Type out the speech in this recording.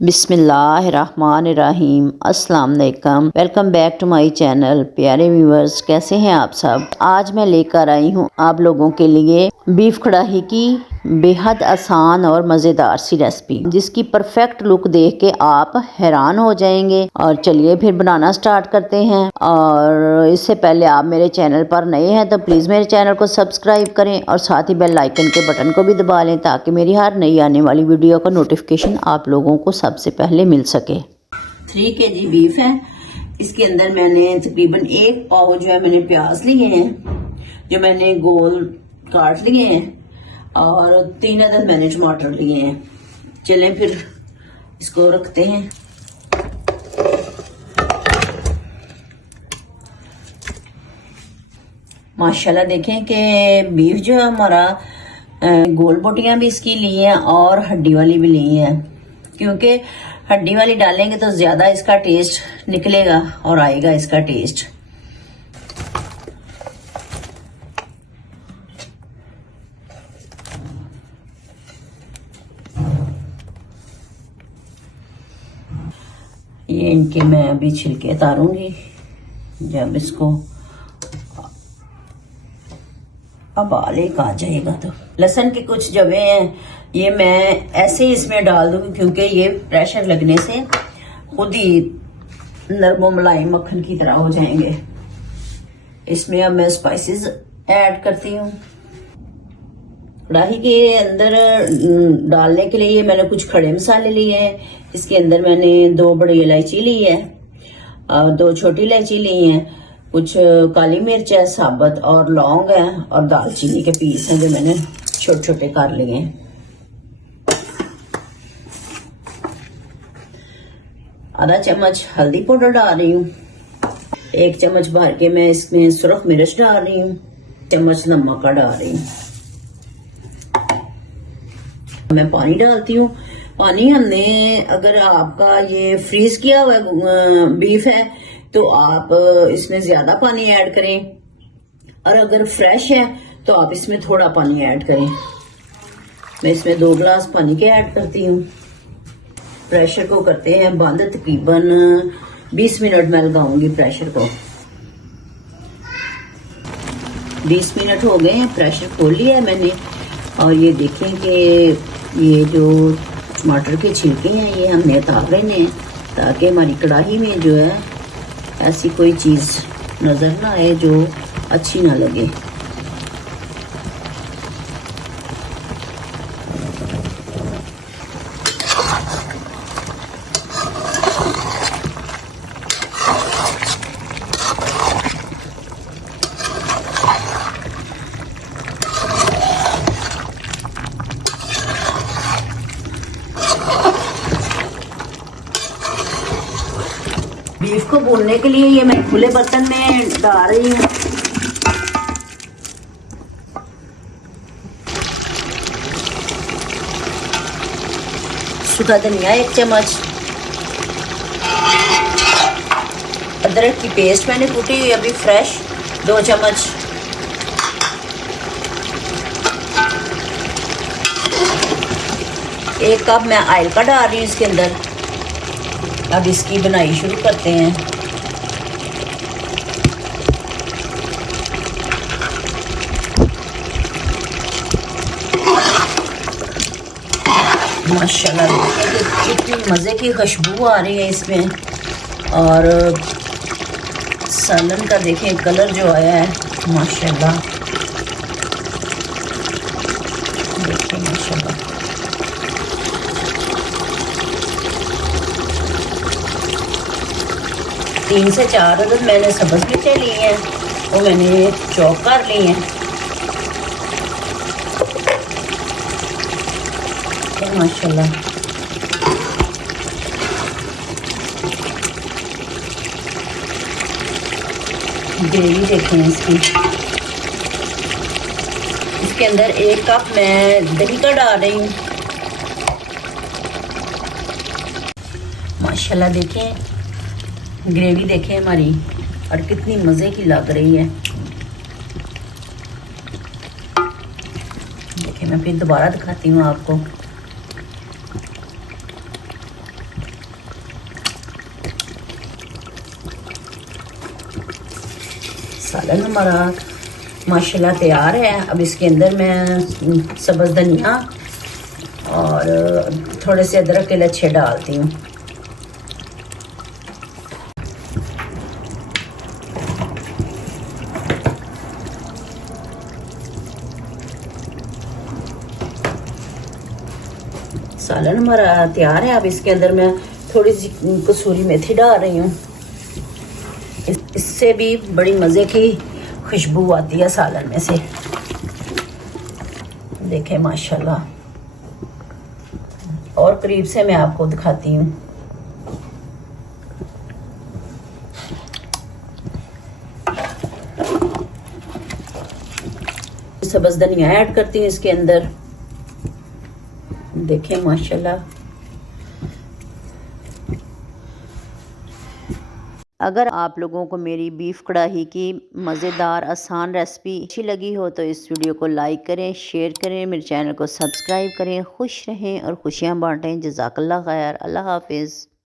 बिस्मिल्लाहिर्रहमानिर्रहीम अस्सलाम वालेकुम। Welcome back to my channel. प्यारे व्यूअर्स, कैसे हैं आप सब। आज मैं लेकर आई हूँ आप लोगों के लिए बीफ कढ़ाई की बेहद आसान और मज़ेदार सी रेसिपी, जिसकी परफेक्ट लुक देख के आप हैरान हो जाएंगे। और चलिए फिर बनाना स्टार्ट करते हैं। और इससे पहले आप मेरे चैनल पर नए हैं तो प्लीज़ मेरे चैनल को सब्सक्राइब करें और साथ ही बेल आइकन के बटन को भी दबा लें, ताकि मेरी हर नई आने वाली वीडियो का नोटिफिकेशन आप लोगों को सबसे पहले मिल सके। 3 kg बीफ है। इसके अंदर मैंने तकरीबन 1 पाव जो है मैंने प्याज लिए हैं, जो मैंने गोल काट लिए हैं, और 3 अदद मैंने टमाटर लिए हैं। चलें फिर इसको रखते हैं। माशाल्लाह देखें कि बीफ जो है हमारा गोल बोटियां भी इसकी ली हैं और हड्डी वाली भी ली हैं, क्योंकि हड्डी वाली डालेंगे तो ज्यादा इसका टेस्ट निकलेगा और आएगा इसका टेस्ट। ये इनके मैं अभी छिलके उतारूंगी। जब इसको अब आलेक आ जाएगा तो लहसुन के कुछ जवे हैं, ये मैं ऐसे ही इसमें डाल दूंगी, क्योंकि ये प्रेशर लगने से खुद ही नरम मलाई मक्खन की तरह हो जाएंगे। इसमें अब मैं स्पाइसेस ऐड करती हूँ। कढ़ाई के अंदर डालने के लिए मैंने कुछ खड़े मसाले लिए हैं। इसके अंदर मैंने 2 बड़ी इलायची ली है, 2 छोटी इलायची ली हैं, कुछ काली मिर्च है साबुत, और लौंग है, और दालचीनी के पीस हैं जो मैंने छोटे छोटे कर लिए हैं। आधा चम्मच हल्दी पाउडर डाल रही हूँ। 1 चम्मच भर के मैं इसमें सुरख मिर्च डाल रही हूँ। चम्मच नमक का डाल रही हूँ। मैं पानी डालती हूँ। पानी हमने, अगर आपका ये फ्रीज किया हुआ बीफ है तो आप इसमें ज्यादा पानी ऐड करें, और अगर फ्रेश है तो आप इसमें थोड़ा पानी ऐड करें। मैं इसमें 2 गिलास पानी के ऐड करती हूँ। प्रेशर को करते हैं बंद। तकरीबन 20 मिनट मैं लगाऊंगी प्रेशर को। 20 मिनट हो गए हैं, प्रेशर खोल लिया है मैंने। और ये देखें कि ये जो टमाटर के छिलके हैं ये हमने उतार लेने हैं, ताकि हमारी कढ़ाई में जो है ऐसी कोई चीज नजर ना आए जो अच्छी ना लगे। बीफ को भूनने के लिए ये मैं खुले बर्तन में डाल रही हूँ। सूखा धनिया 1 चम्मच, अदरक की पेस्ट मैंने कूटी हुई अभी फ्रेश 2 चम्मच, एक कप मैं ऑयल का डाल रही हूँ इसके अंदर। अब इसकी बनाई शुरू करते हैं। माशाल्लाह कितनी मज़े की खुशबू आ रही है इसमें। और सालन का देखें कलर जो आया है, माशाल्लाह देखिए माशाल्लाह। तीन से 4 अदद मैंने सब्ज़ मिर्चें ली हैं, वो मैंने चॉप कर ली हैं। माशाल्लाह ग्रेवी देखें इसकी। इसके अंदर 1 कप मैं दही का डाल रही हूँ। माशाल्लाह देखें ग्रेवी देखें हमारी, और कितनी मज़े की लग रही है। देखिए मैं फिर दोबारा दिखाती हूँ आपको। सालन हमारा माशाल्लाह तैयार है। अब इसके अंदर मैं सब्ज़ धनिया और थोड़े से अदरक के लच्छे डालती हूँ। सालन हमारा तैयार है। अब इसके अंदर मैं थोड़ी सी कसूरी मेथी डाल रही हूँ। इससे भी बड़ी मज़े की खुशबू आती है सालन में से। देखें माशाल्लाह, और करीब से मैं आपको दिखाती हूँ। सब्ज़ धनिया ऐड करती हूँ इसके अंदर। देखें माशाल्लाह। अगर आप लोगों को मेरी बीफ कढ़ाई की मज़ेदार आसान रेसिपी अच्छी लगी हो तो इस वीडियो को लाइक करें, शेयर करें, मेरे चैनल को सब्सक्राइब करें। खुश रहें और खुशियाँ बांटें। जज़ाकल्लाह खैर। अल्लाह हाफिज़।